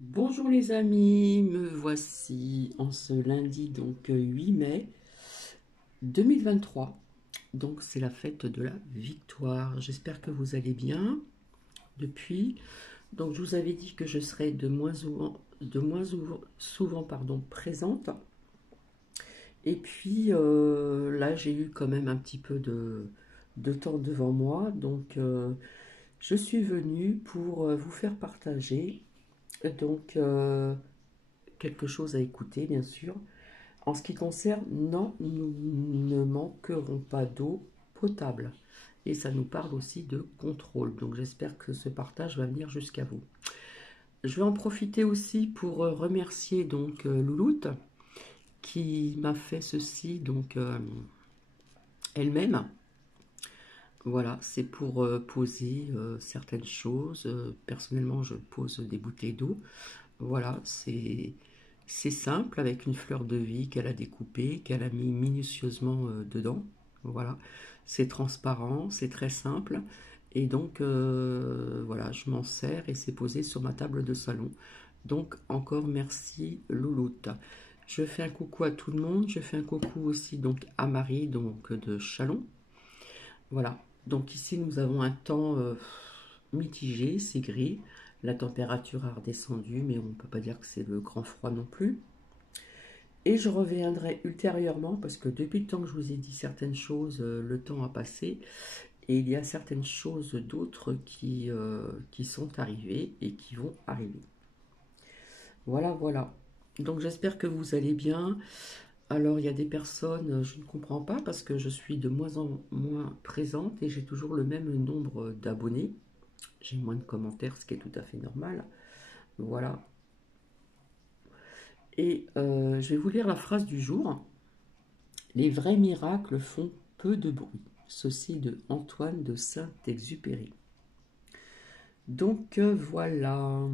Bonjour les amis, me voici en ce lundi 8 mai 2023. Donc c'est la fête de la victoire. J'espère que vous allez bien depuis. Donc je vous avais dit que je serais de moins souvent présente. Et puis là j'ai eu quand même un petit peu de temps devant moi. Donc je suis venue pour vous faire partager donc quelque chose à écouter, bien sûr. En ce qui concerne, non, nous ne manquerons pas d'eau potable. Et ça nous parle aussi de contrôle. Donc j'espère que ce partage va venir jusqu'à vous. Je vais en profiter aussi pour remercier Louloute qui m'a fait ceci elle-même. Voilà, c'est pour poser certaines choses. Personnellement, je pose des bouteilles d'eau. Voilà, c'est simple avec une fleur de vie qu'elle a découpée, qu'elle a mis minutieusement dedans. Voilà, c'est transparent, c'est très simple. Et donc voilà, je m'en sers et c'est posé sur ma table de salon. Donc encore merci Louloute. Je fais un coucou à tout le monde. Je fais un coucou aussi donc à Marie de Chalon. Voilà. Donc ici nous avons un temps mitigé, c'est gris. La température a redescendu, mais on ne peut pas dire que c'est le grand froid non plus. Et je reviendrai ultérieurement, parce que depuis le temps que je vous ai dit certaines choses, le temps a passé, et il y a certaines choses d'autres qui sont arrivées et qui vont arriver. Voilà, voilà. Donc j'espère que vous allez bien. Alors il y a des personnes, je ne comprends pas, parce que je suis de moins en moins présente et j'ai toujours le même nombre d'abonnés. J'ai moins de commentaires, ce qui est tout à fait normal. Voilà. Et je vais vous lire la phrase du jour. Les vrais miracles font peu de bruit. Ceci de Antoine de Saint-Exupéry. Donc voilà.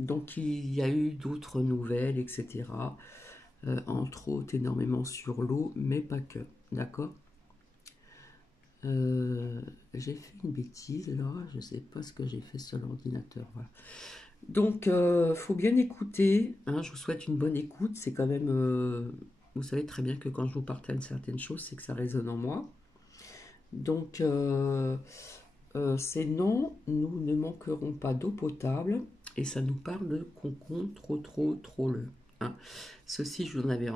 Donc il y a eu d'autres nouvelles, etc. Entre autres énormément sur l'eau, mais pas que. D'accord. J'ai fait une bêtise là, je sais pas ce que j'ai fait sur l'ordinateur. Voilà. Donc, faut bien écouter, hein, je vous souhaite une bonne écoute. C'est quand même, vous savez très bien que quand je vous partage certaines choses, c'est que ça résonne en moi. Donc, c'est non, nous ne manquerons pas d'eau potable, et ça nous parle de concombre trop le. Hein. Ceci, je vous en avais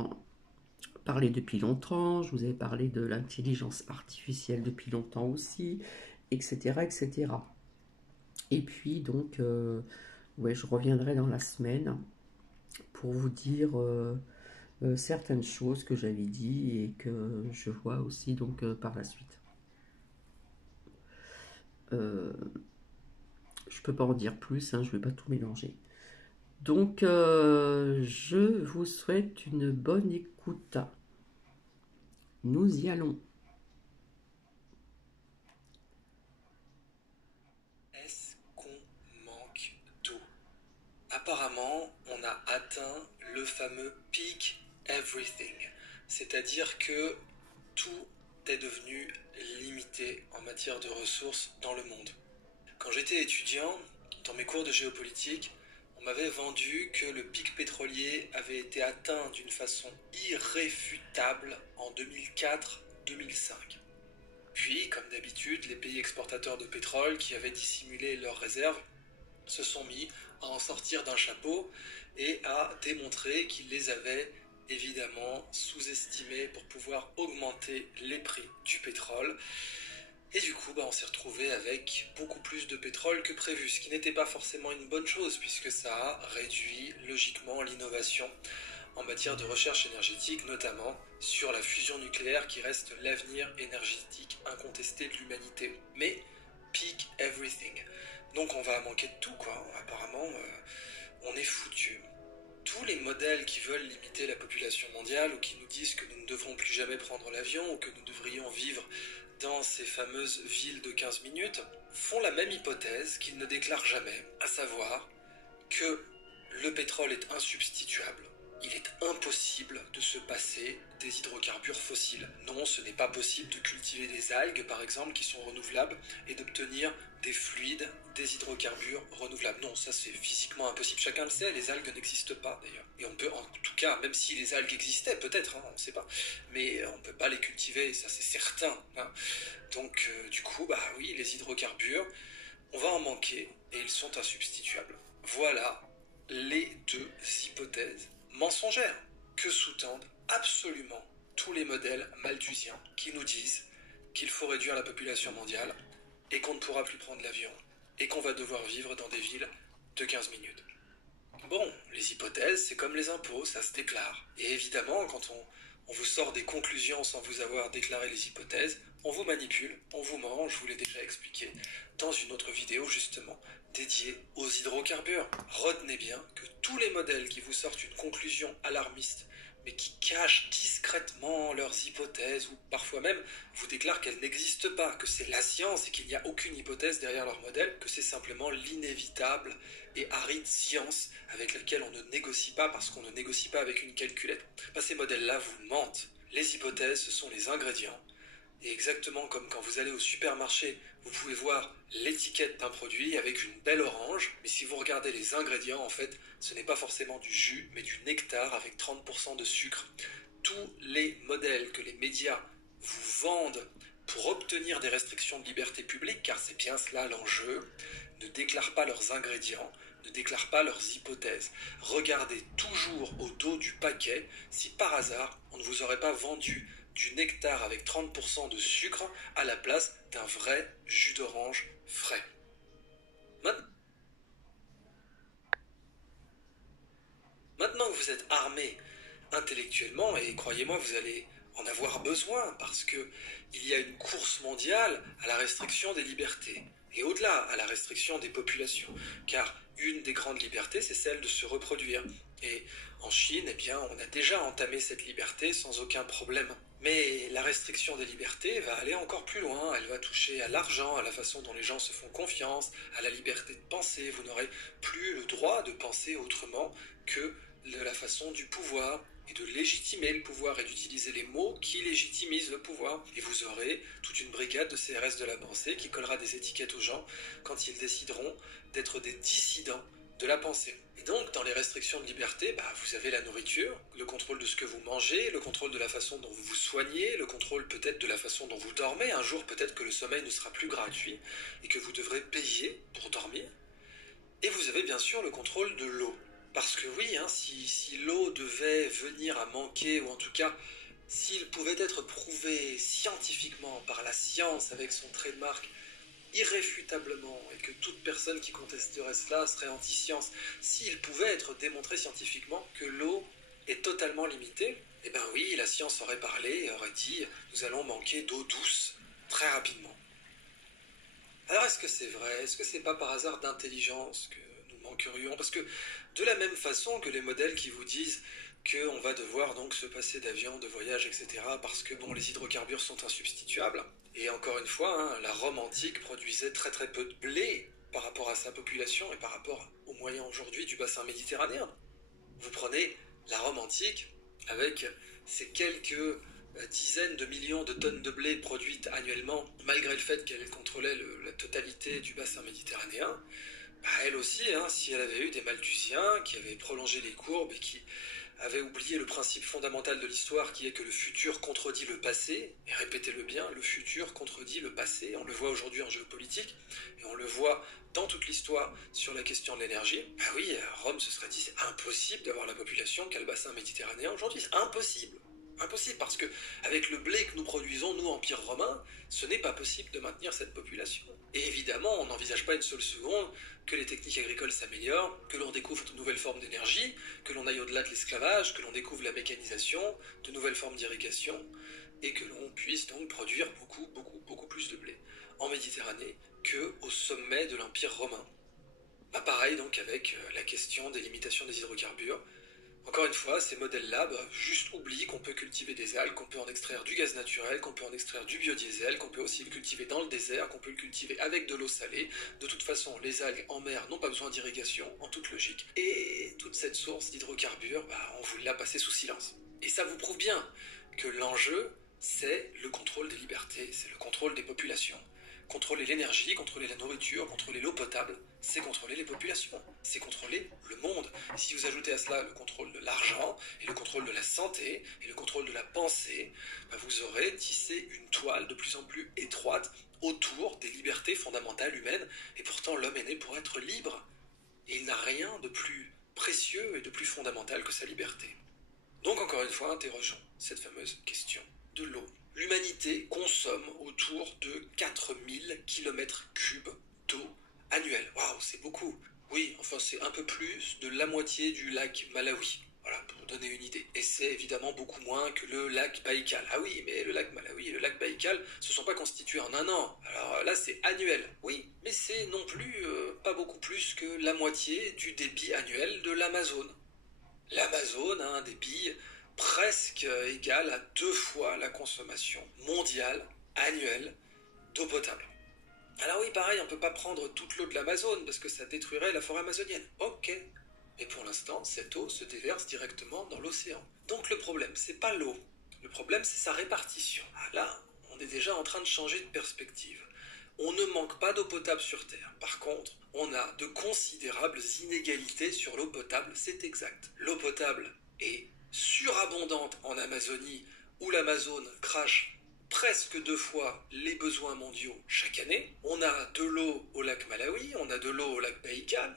parlé depuis longtemps, je vous avais parlé de l'intelligence artificielle depuis longtemps aussi, etc., etc. Et puis, donc, ouais, je reviendrai dans la semaine pour vous dire certaines choses que j'avais dit et que je vois aussi par la suite. Euh, je peux pas en dire plus, hein, je vais pas tout mélanger. Donc je vous souhaite une bonne écoute. Nous y allons. Est-ce qu'on manque d'eau? Apparemment, on a atteint le fameux peak everything, c'est-à-dire que tout est devenu limité en matière de ressources dans le monde. Quand j'étais étudiant, dans mes cours de géopolitique, on m'avait vendu que le pic pétrolier avait été atteint d'une façon irréfutable en 2004-2005. Puis, comme d'habitude, les pays exportateurs de pétrole qui avaient dissimulé leurs réserves se sont mis à en sortir d'un chapeau et à démontrer qu'ils les avaient évidemment sous-estimés pour pouvoir augmenter les prix du pétrole. Et du coup, on s'est retrouvé avec beaucoup plus de pétrole que prévu, ce qui n'était pas forcément une bonne chose puisque ça a réduit logiquement l'innovation en matière de recherche énergétique, notamment sur la fusion nucléaire qui reste l'avenir énergétique incontesté de l'humanité. Mais peak everything. Donc on va manquer de tout quoi, apparemment on est foutu. Tous les modèles qui veulent limiter la population mondiale ou qui nous disent que nous ne devrons plus jamais prendre l'avion ou que nous devrions vivre dans ces fameuses villes de 15 minutes font la même hypothèse qu'ils ne déclarent jamais, à savoir que le pétrole est insubstituable. il est impossible de se passer des hydrocarbures fossiles. Non, ce n'est pas possible de cultiver des algues, par exemple, qui sont renouvelables, et d'obtenir des fluides, des hydrocarbures renouvelables. Non, ça c'est physiquement impossible. Chacun le sait, les algues n'existent pas d'ailleurs. Et on peut, en tout cas, même si les algues existaient, peut-être, hein, on ne sait pas, mais on ne peut pas les cultiver, ça c'est certain. Hein. Donc, du coup, bah oui, les hydrocarbures, on va en manquer, et ils sont insubstituables. Voilà les deux hypothèses mensongères que sous-tendent absolument tous les modèles malthusiens qui nous disent qu'il faut réduire la population mondiale et qu'on ne pourra plus prendre l'avion et qu'on va devoir vivre dans des villes de 15 minutes. Bon, les hypothèses, c'est comme les impôts, ça se déclare. Et évidemment, quand on vous sort des conclusions sans vous avoir déclaré les hypothèses, on vous manipule, on vous ment, je vous l'ai déjà expliqué dans une autre vidéo justement dédiée aux hydrocarbures. Retenez bien que tous les modèles qui vous sortent une conclusion alarmiste, mais qui cachent discrètement leurs hypothèses, ou parfois même vous déclarent qu'elles n'existent pas, que c'est la science et qu'il n'y a aucune hypothèse derrière leur modèle, que c'est simplement l'inévitable et aride science avec laquelle on ne négocie pas parce qu'on ne négocie pas avec une calculette. Ben, ces modèles-là vous mentent. Les hypothèses, ce sont les ingrédients. Et exactement comme quand vous allez au supermarché, vous pouvez voir l'étiquette d'un produit avec une belle orange, mais si vous regardez les ingrédients, en fait, ce n'est pas forcément du jus, mais du nectar avec 30% de sucre. Tous les modèles que les médias vous vendent pour obtenir des restrictions de liberté publique, car c'est bien cela l'enjeu, ne déclarent pas leurs ingrédients, ne déclarent pas leurs hypothèses. Regardez toujours au dos du paquet si par hasard on ne vous aurait pas vendu du nectar avec 30% de sucre à la place d'un vrai jus d'orange frais. Maintenant que vous êtes armé intellectuellement, et croyez-moi, vous allez en avoir besoin parce que il y a une course mondiale à la restriction des libertés et au-delà à la restriction des populations, car une des grandes libertés, c'est celle de se reproduire. Et en Chine, eh bien, on a déjà entamé cette liberté sans aucun problème. Mais la restriction des libertés va aller encore plus loin, elle va toucher à l'argent, à la façon dont les gens se font confiance, à la liberté de penser. Vous n'aurez plus le droit de penser autrement que de la façon du pouvoir et de légitimer le pouvoir et d'utiliser les mots qui légitimisent le pouvoir. Et vous aurez toute une brigade de CRS de la pensée qui collera des étiquettes aux gens quand ils décideront d'être des dissidents de la pensée. Et donc, dans les restrictions de liberté, vous avez la nourriture, le contrôle de ce que vous mangez, le contrôle de la façon dont vous vous soignez, le contrôle peut-être de la façon dont vous dormez. Un jour, peut-être que le sommeil ne sera plus gratuit et que vous devrez payer pour dormir. Et vous avez bien sûr le contrôle de l'eau. Parce que oui, hein, si l'eau devait venir à manquer, ou en tout cas, s'il pouvait être prouvé scientifiquement par la science avec son trademark irréfutablement, et que toute personne qui contesterait cela serait anti-science, s'il pouvait être démontré scientifiquement que l'eau est totalement limitée, eh bien oui, la science aurait parlé et aurait dit « nous allons manquer d'eau douce très rapidement ». Alors est-ce que c'est vrai? Est-ce que c'est pas par hasard d'intelligence que nous manquerions? Parce que de la même façon que les modèles qui vous disent qu'on va devoir donc se passer d'avions, de voyages, etc. parce que bon, les hydrocarbures sont insubstituables. Et encore une fois, hein, la Rome antique produisait très très peu de blé par rapport à sa population et par rapport aux moyens aujourd'hui du bassin méditerranéen. Vous prenez la Rome antique avec ses quelques dizaines de millions de tonnes de blé produites annuellement, malgré le fait qu'elle contrôlait la totalité du bassin méditerranéen, elle aussi, hein, si elle avait eu des Malthusiens qui avaient prolongé les courbes et qui avaient oublié le principe fondamental de l'histoire qui est que le futur contredit le passé, et répétez-le bien, le futur contredit le passé, on le voit aujourd'hui en géopolitique, et on le voit dans toute l'histoire sur la question de l'énergie, oui, Rome se serait dit c'est impossible d'avoir la population qu'a le bassin méditerranéen aujourd'hui, c'est impossible. Impossible, parce que avec le blé que nous produisons, nous, Empire romain, ce n'est pas possible de maintenir cette population. Et évidemment, on n'envisage pas une seule seconde que les techniques agricoles s'améliorent, que l'on découvre de nouvelles formes d'énergie, que l'on aille au-delà de l'esclavage, que l'on découvre la mécanisation, de nouvelles formes d'irrigation, et que l'on puisse donc produire beaucoup plus de blé en Méditerranée qu'au sommet de l'Empire romain. Pareil donc avec la question des limitations des hydrocarbures. Encore une fois, ces modèles-là juste oublient qu'on peut cultiver des algues, qu'on peut en extraire du gaz naturel, qu'on peut en extraire du biodiesel, qu'on peut aussi le cultiver dans le désert, qu'on peut le cultiver avec de l'eau salée. De toute façon, les algues en mer n'ont pas besoin d'irrigation, en toute logique. Et toute cette cette source d'hydrocarbures, on vous l'a passé sous silence. Et ça vous prouve bien que l'enjeu, c'est le contrôle des libertés, c'est le contrôle des populations. Contrôler l'énergie, contrôler la nourriture, contrôler l'eau potable, c'est contrôler les populations, c'est contrôler le monde. Si vous ajoutez à cela le contrôle de l'argent, et le contrôle de la santé, et le contrôle de la pensée, vous aurez tissé une toile de plus en plus étroite autour des libertés fondamentales humaines, et pourtant l'homme est né pour être libre. Et il n'a rien de plus précieux et de plus fondamental que sa liberté. Donc encore une fois, interrogeons cette fameuse question de l'eau. L'humanité consomme autour de 4000 km3 d'eau annuelle. Waouh, c'est beaucoup. Oui, enfin c'est un peu plus de la moitié du lac Malawi. Voilà, pour vous donner une idée. Et c'est évidemment beaucoup moins que le lac Baïkal. Ah oui, mais le lac Malawi et le lac Baïkal se sont pas constitués en un an. Alors là, c'est annuel. Oui, mais c'est non plus pas beaucoup plus que la moitié du débit annuel de l'Amazone. L'Amazone a un débit presque égal à 2 fois la consommation mondiale annuelle d'eau potable. Alors oui, pareil, on ne peut pas prendre toute l'eau de l'Amazone parce que ça détruirait la forêt amazonienne. Ok. Mais pour l'instant, cette eau se déverse directement dans l'océan. Donc le problème, c'est pas l'eau. Le problème, c'est sa répartition. Ah là, on est déjà en train de changer de perspective. On ne manque pas d'eau potable sur Terre. Par contre, on a de considérables inégalités sur l'eau potable, c'est exact. L'eau potable est surabondante en Amazonie, où l'Amazone crache presque 2 fois les besoins mondiaux chaque année. On a de l'eau au lac Malawi, on a de l'eau au lac Baïkal,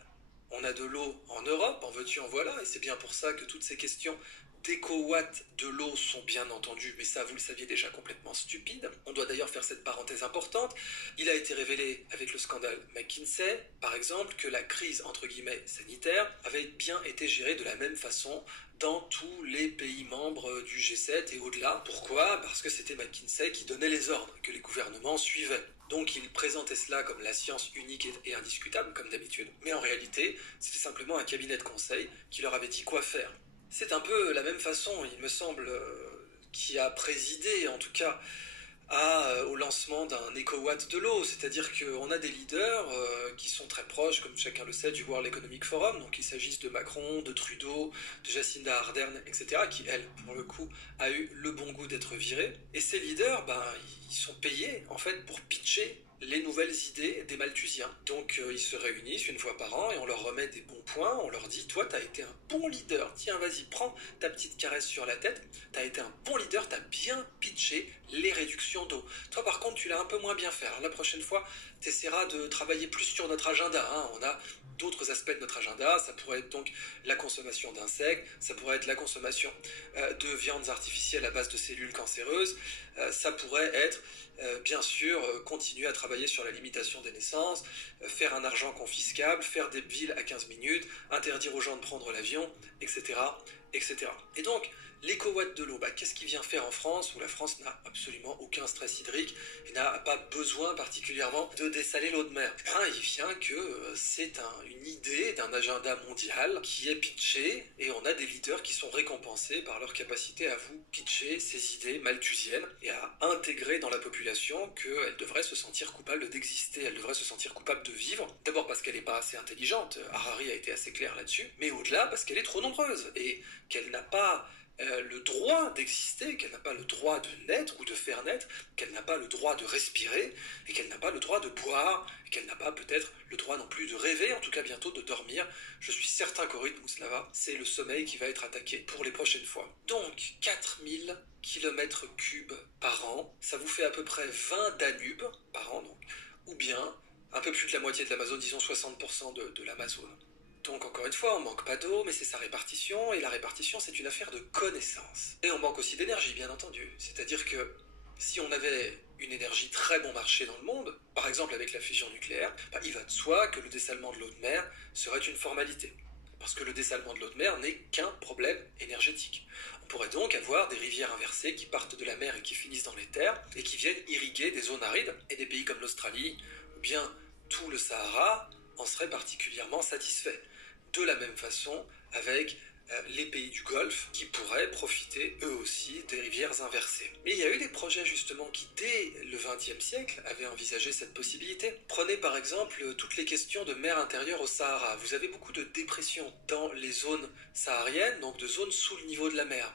on a de l'eau en Europe, en veux-tu en voilà, et c'est bien pour ça que toutes ces questions d'éco-watts de l'eau sont bien entendues, mais ça vous le saviez déjà, complètement stupides. On doit d'ailleurs faire cette parenthèse importante. Il a été révélé avec le scandale McKinsey, par exemple, que la crise entre guillemets sanitaire avait bien été gérée de la même façon dans tous les pays membres du G7 et au-delà. Pourquoi ? Parce que c'était McKinsey qui donnait les ordres, que les gouvernements suivaient. Donc il présentait cela comme la science unique et indiscutable, comme d'habitude. Mais en réalité, c'était simplement un cabinet de conseil qui leur avait dit quoi faire. C'est un peu la même façon, il me semble, qui a présidé, en tout cas, au lancement d'un éco-watt de l'eau. C'est-à-dire qu'on a des leaders qui sont très proches, comme chacun le sait, du World Economic Forum. Donc il s'agisse de Macron, de Trudeau, de Jacinda Ardern, etc., qui, elle, pour le coup, a eu le bon goût d'être virée. Et ces leaders, ils sont payés, en fait, pour pitcher les nouvelles idées des Malthusiens. Donc ils se réunissent une fois par an et on leur remet des bons points, on leur dit « Toi, t'as été un bon leader, tiens, vas-y, prends ta petite caresse sur la tête, t'as été un bon leader, t'as bien pitché les réductions d'eau. Toi, par contre, tu l'as un peu moins bien fait. Alors, la prochaine fois, t'essaieras de travailler plus sur notre agenda. On a d'autres aspects de notre agenda, ça pourrait être donc la consommation d'insectes, ça pourrait être la consommation de viandes artificielles à base de cellules cancéreuses, ça pourrait être bien sûr continuer à travailler sur la limitation des naissances, faire un argent confiscable, faire des villes à 15 minutes, interdire aux gens de prendre l'avion, etc. etc. Et donc, l'éco-watt de l'eau, qu'est-ce qu'il vient faire en France, où la France n'a absolument aucun stress hydrique et n'a pas besoin particulièrement de dessaler l'eau de mer? Il vient que c'est une idée d'un agenda mondial qui est pitché et on a des leaders qui sont récompensés par leur capacité à vous pitcher ces idées malthusiennes et à intégrer dans la population qu'elle devrait se sentir coupable d'exister, elle devrait se sentir coupable de vivre. D'abord parce qu'elle n'est pas assez intelligente, Harari a été assez clair là-dessus, mais au-delà parce qu'elle est trop nombreuse et qu'elle n'a pas le droit d'exister, qu'elle n'a pas le droit de naître ou de faire naître, qu'elle n'a pas le droit de respirer, et qu'elle n'a pas le droit de boire, et qu'elle n'a pas peut-être le droit non plus de rêver, en tout cas bientôt de dormir. Je suis certain qu'Orit Mouslava, c'est le sommeil qui va être attaqué pour les prochaines fois. Donc, 4000 km3 par an, ça vous fait à peu près 20 Danubes par an, donc, ou bien un peu plus de la moitié de l'Amazone, disons 60% de l'Amazone. Donc encore une fois, on manque pas d'eau, mais c'est sa répartition, et la répartition c'est une affaire de connaissance. Et on manque aussi d'énergie, bien entendu. C'est-à-dire que si on avait une énergie très bon marché dans le monde, par exemple avec la fusion nucléaire, il va de soi que le dessalement de l'eau de mer serait une formalité. Parce que le dessalement de l'eau de mer n'est qu'un problème énergétique. On pourrait donc avoir des rivières inversées qui partent de la mer et qui finissent dans les terres, et qui viennent irriguer des zones arides, et des pays comme l'Australie, ou bien tout le Sahara, en serait particulièrement satisfait. De la même façon avec les pays du Golfe qui pourraient profiter eux aussi des rivières inversées. Mais il y a eu des projets justement qui dès le XXe siècle avaient envisagé cette possibilité. Prenez par exemple toutes les questions de mer intérieure au Sahara. Vous avez beaucoup de dépressions dans les zones sahariennes, donc de zones sous le niveau de la mer.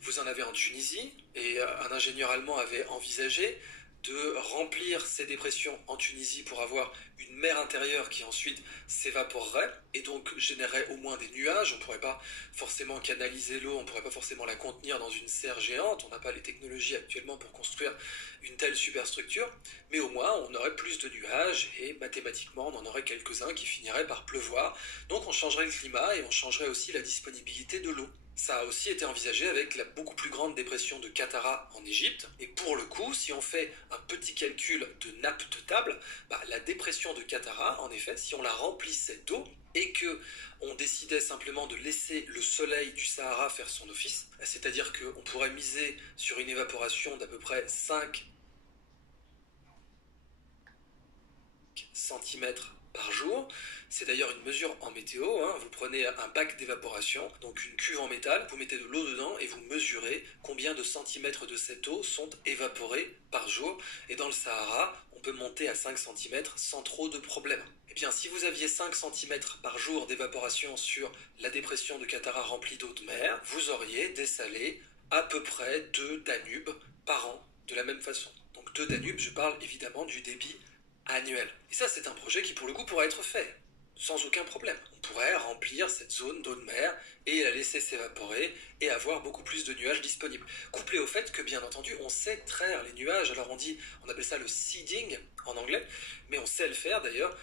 Vous en avez en Tunisie, et un ingénieur allemand avait envisagé de remplir ces dépressions en Tunisie pour avoir une mer intérieure qui ensuite s'évaporerait et donc générerait au moins des nuages. On ne pourrait pas forcément canaliser l'eau, on ne pourrait pas forcément la contenir dans une serre géante, on n'a pas les technologies actuellement pour construire une telle superstructure, mais au moins on aurait plus de nuages et mathématiquement on en aurait quelques-uns qui finiraient par pleuvoir. Donc on changerait le climat et on changerait aussi la disponibilité de l'eau. Ça a aussi été envisagé avec la beaucoup plus grande dépression de Qattara en Égypte. Et pour le coup, si on fait un petit calcul de nappe de table, la dépression de Qattara, en effet, si on la remplissait d'eau et que on décidait simplement de laisser le soleil du Sahara faire son office, c'est-à-dire qu'on pourrait miser sur une évaporation d'à peu près 5 centimètres par jour. C'est d'ailleurs une mesure en météo, vous prenez un bac d'évaporation, donc une cuve en métal, vous mettez de l'eau dedans et vous mesurez combien de centimètres de cette eau sont évaporés par jour. Et dans le Sahara, on peut monter à 5 centimètres sans trop de problèmes. Eh bien, si vous aviez 5 centimètres par jour d'évaporation sur la dépression de Qattara remplie d'eau de mer, vous auriez dessalé à peu près 2 Danubes par an, de la même façon. Donc 2 Danubes, je parle évidemment du débit annuel. Et ça, c'est un projet qui, pour le coup, pourrait être fait sans aucun problème. On pourrait remplir cette zone d'eau de mer et la laisser s'évaporer et avoir beaucoup plus de nuages disponibles. Couplé au fait que, bien entendu, on sait traire les nuages. Alors on appelle ça le seeding en anglais, mais on sait le faire d'ailleurs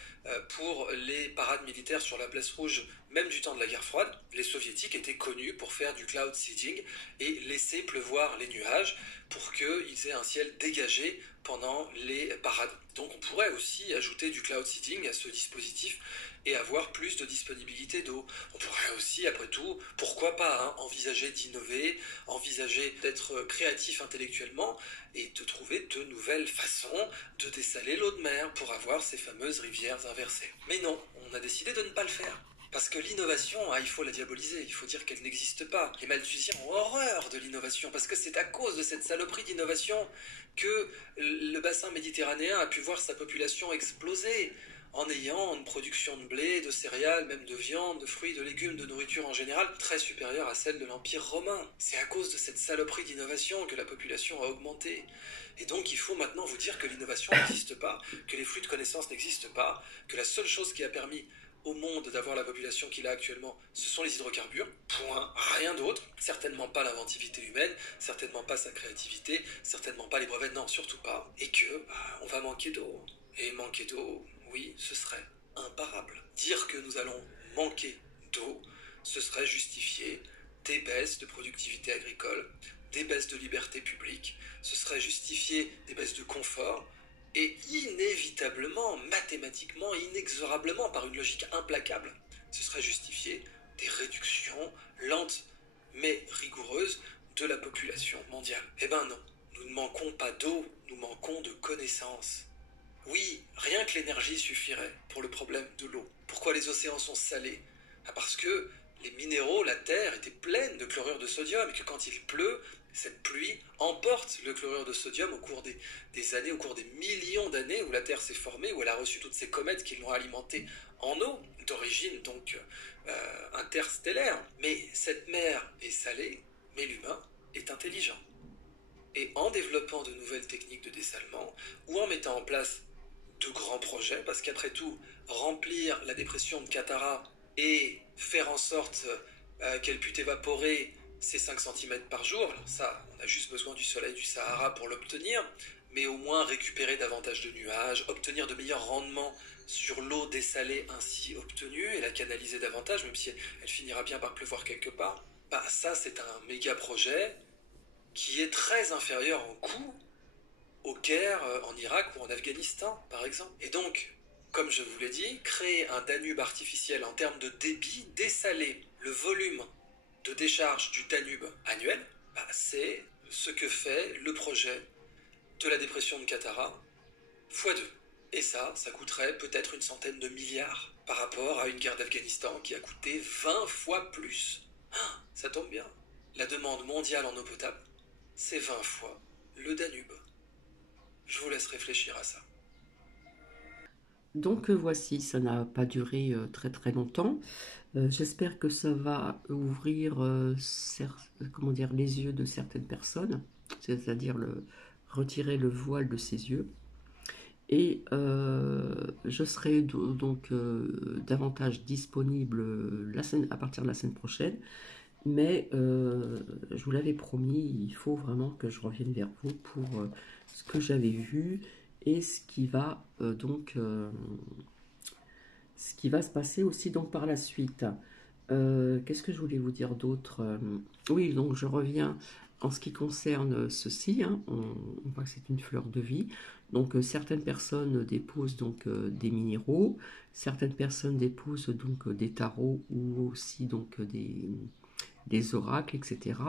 pour les parades militaires sur la place rouge, même du temps de la guerre froide. Les soviétiques étaient connus pour faire du cloud seeding et laisser pleuvoir les nuages pour qu'ils aient un ciel dégagé pendant les parades. Donc on pourrait aussi ajouter du cloud seeding à ce dispositif et avoir plus de disponibilité d'eau. On pourrait aussi, après tout, pourquoi pas, envisager d'innover, envisager d'être créatif intellectuellement et de trouver de nouvelles façons de dessaler l'eau de mer pour avoir ces fameuses rivières inversées. Mais non, on a décidé de ne pas le faire. Parce que l'innovation, il faut la diaboliser, il faut dire qu'elle n'existe pas. Les Malthusiens ont horreur de l'innovation, parce que c'est à cause de cette saloperie d'innovation que le bassin méditerranéen a pu voir sa population exploser, en ayant une production de blé, de céréales, même de viande, de fruits, de légumes, de nourriture en général, très supérieure à celle de l'Empire romain. C'est à cause de cette saloperie d'innovation que la population a augmenté. Et donc il faut maintenant vous dire que l'innovation n'existe pas, que les flux de connaissances n'existent pas, que la seule chose qui a permis au monde d'avoir la population qu'il a actuellement, ce sont les hydrocarbures, point, rien d'autre, certainement pas l'inventivité humaine, certainement pas sa créativité, certainement pas les brevets, non, surtout pas, et que on va manquer d'eau. Et manquer d'eau, oui, ce serait imparable. Dire que nous allons manquer d'eau, ce serait justifier des baisses de productivité agricole, des baisses de liberté publique, ce serait justifier des baisses de confort, et inévitablement, mathématiquement, inexorablement, par une logique implacable, ce serait justifier des réductions lentes mais rigoureuses de la population mondiale. Eh ben non, nous ne manquons pas d'eau, nous manquons de connaissances. Oui, rien que l'énergie suffirait pour le problème de l'eau. Pourquoi les océans sont salés ? Parce que les minéraux, la terre, étaient pleine de chlorure de sodium et que quand il pleut, cette pluie emporte le chlorure de sodium au cours des années, au cours des millions d'années où la Terre s'est formée, où elle a reçu toutes ces comètes qui l'ont alimentée en eau, d'origine donc interstellaire. Mais cette mer est salée, mais l'humain est intelligent. Et en développant de nouvelles techniques de dessalement, ou en mettant en place de grands projets, parce qu'après tout, remplir la dépression de Qattara et faire en sorte qu'elle pût évaporer ces 5 cm par jour, alors ça, on a juste besoin du soleil du Sahara pour l'obtenir, mais au moins récupérer davantage de nuages, obtenir de meilleurs rendements sur l'eau dessalée ainsi obtenue et la canaliser davantage, même si elle finira bien par pleuvoir quelque part. Ça, c'est un méga projet qui est très inférieur en coût aux guerres en Irak ou en Afghanistan, par exemple. Et donc, comme je vous l'ai dit, créer un Danube artificiel en termes de débit, dessaler le volume de décharge du Danube annuel, c'est ce que fait le projet de la dépression de Qattara x2. Et ça coûterait peut-être une centaine de milliards par rapport à une guerre d'Afghanistan qui a coûté 20 fois plus. Ça tombe bien. La demande mondiale en eau potable, c'est 20 fois le Danube. Je vous laisse réfléchir à ça. Donc voici, ça n'a pas duré très très longtemps. J'espère que ça va ouvrir comment dire, les yeux de certaines personnes, c'est-à-dire retirer le voile de ses yeux. Et je serai donc davantage disponible à partir de la semaine prochaine. Mais je vous l'avais promis, il faut vraiment que je revienne vers vous pour ce que j'avais vu et ce qui va se passer aussi donc par la suite. Qu'est-ce que je voulais vous dire d'autre? Oui, donc je reviens en ce qui concerne ceci, hein, on voit que c'est une fleur de vie. Donc certaines personnes déposent donc des minéraux, certaines personnes déposent donc des tarots ou aussi donc des oracles, etc.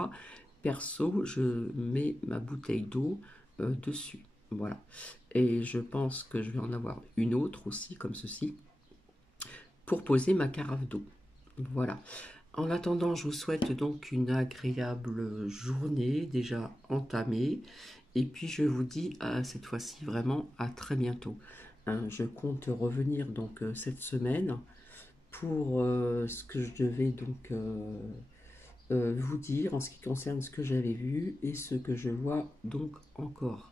Perso, je mets ma bouteille d'eau dessus. Voilà. Et je pense que je vais en avoir une autre aussi, comme ceci, pour poser ma carafe d'eau. Voilà. En attendant, je vous souhaite donc une agréable journée déjà entamée. Et puis je vous dis cette fois-ci vraiment à très bientôt. Hein, je compte revenir donc cette semaine pour ce que je devais donc vous dire en ce qui concerne ce que j'avais vu et ce que je vois donc encore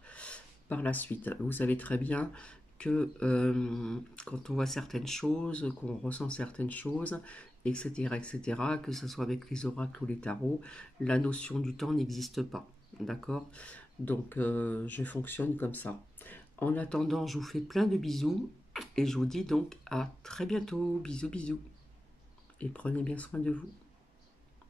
par la suite. Vous savez très bien que quand on voit certaines choses, qu'on ressent certaines choses, etc., etc., que ce soit avec les oracles ou les tarots, la notion du temps n'existe pas. D'accord? Donc, je fonctionne comme ça. En attendant, je vous fais plein de bisous et je vous dis donc à très bientôt. Bisous, bisous. Et prenez bien soin de vous.